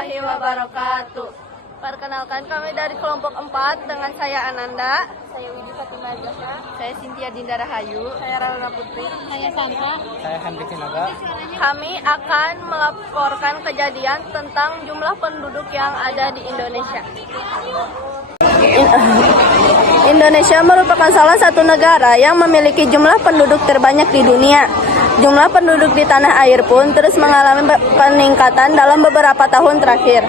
warahmatullahi wabarakatuh. Perkenalkan, kami dari kelompok 4 dengan saya Ananda, saya Widi Fatimah Jasa, saya Cynthia Dinda Rahayu, saya Rana Putri, saya Sandra, saya Henry Sinaga. Kami akan melaporkan kejadian tentang jumlah penduduk yang ada di Indonesia. Indonesia merupakan salah satu negara yang memiliki jumlah penduduk terbanyak di dunia. Jumlah penduduk di tanah air pun terus mengalami peningkatan dalam beberapa tahun terakhir.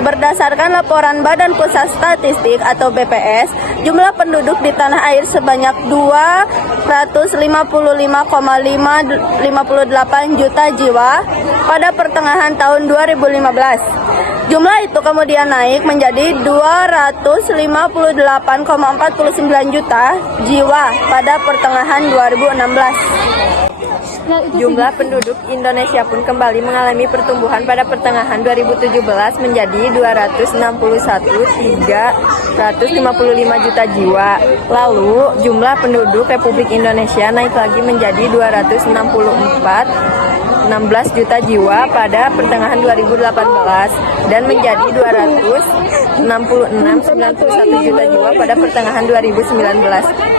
Berdasarkan laporan Badan Pusat Statistik atau BPS, jumlah penduduk di tanah air sebanyak 255,558 juta jiwa pada pertengahan tahun 2015. Jumlah itu kemudian naik menjadi 258,49 juta jiwa pada pertengahan 2016. Jumlah penduduk Indonesia pun kembali mengalami pertumbuhan pada pertengahan 2017 menjadi 261,355 juta jiwa. Lalu jumlah penduduk Republik Indonesia naik lagi menjadi 264,16 juta jiwa pada pertengahan 2018 dan menjadi 266,91 juta jiwa pada pertengahan 2019.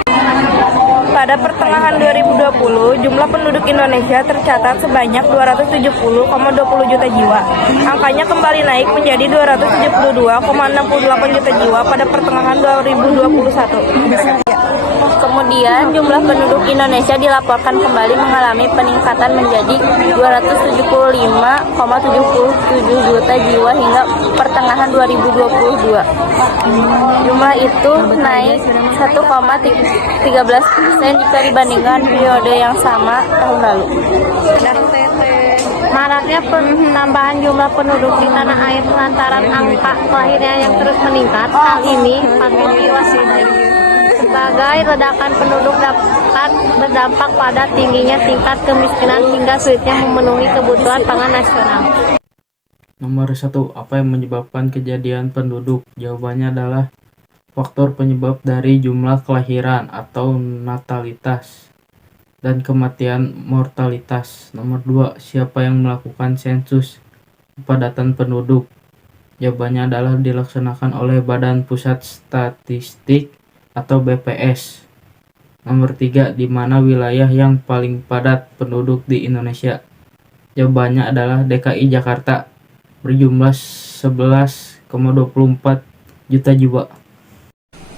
Pada pertengahan 2020, jumlah penduduk Indonesia tercatat sebanyak 270,20 juta jiwa. Angkanya kembali naik menjadi 272,68 juta jiwa pada pertengahan 2021. Kemudian jumlah penduduk Indonesia dilaporkan kembali mengalami peningkatan menjadi 275,77 juta jiwa hingga pertengahan 2022. Jumlah itu naik 1,13% jika dibandingkan periode yang sama tahun lalu. Maraknya penambahan jumlah penduduk di tanah air lantaran angka kelahiran yang terus meningkat, hal ini patut diwaspadai sebagai ledakan penduduk dapat berdampak pada tingginya tingkat kemiskinan hingga sulitnya memenuhi kebutuhan pangan nasional. Nomor 1. Apa yang menyebabkan kejadian penduduk? Jawabannya adalah faktor penyebab dari jumlah kelahiran atau natalitas dan kematian mortalitas. Nomor 2. Siapa yang melakukan sensus kepadatan penduduk? Jawabannya adalah dilaksanakan oleh Badan Pusat Statistik atau BPS. Nomor 3. Di mana wilayah yang paling padat penduduk di Indonesia? Jawabannya adalah DKI Jakarta berjumlah 11,24 juta jiwa.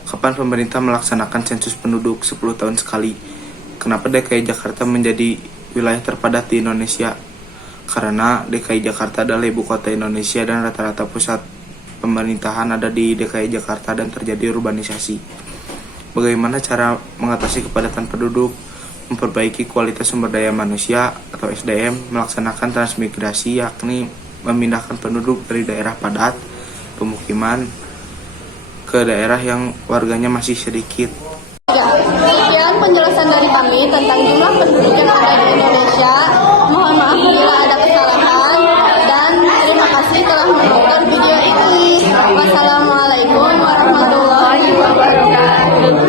Kapan pemerintah melaksanakan sensus penduduk? 10 tahun sekali. Kenapa DKI Jakarta menjadi wilayah terpadat di Indonesia? Karena DKI Jakarta adalah ibu kota Indonesia dan rata-rata pusat pemerintahan ada di DKI Jakarta dan terjadi urbanisasi. Bagaimana cara mengatasi kepadatan penduduk? Memperbaiki kualitas sumber daya manusia atau SDM, melaksanakan transmigrasi yakni memindahkan penduduk dari daerah padat pemukiman ke daerah yang warganya masih sedikit. Ya, sekian penjelasan dari kami tentang jumlah penduduk yang ada di Indonesia. Mohon maaf bila ada kesalahan dan terima kasih telah menonton video ini. Wassalamualaikum warahmatullahi wabarakatuh.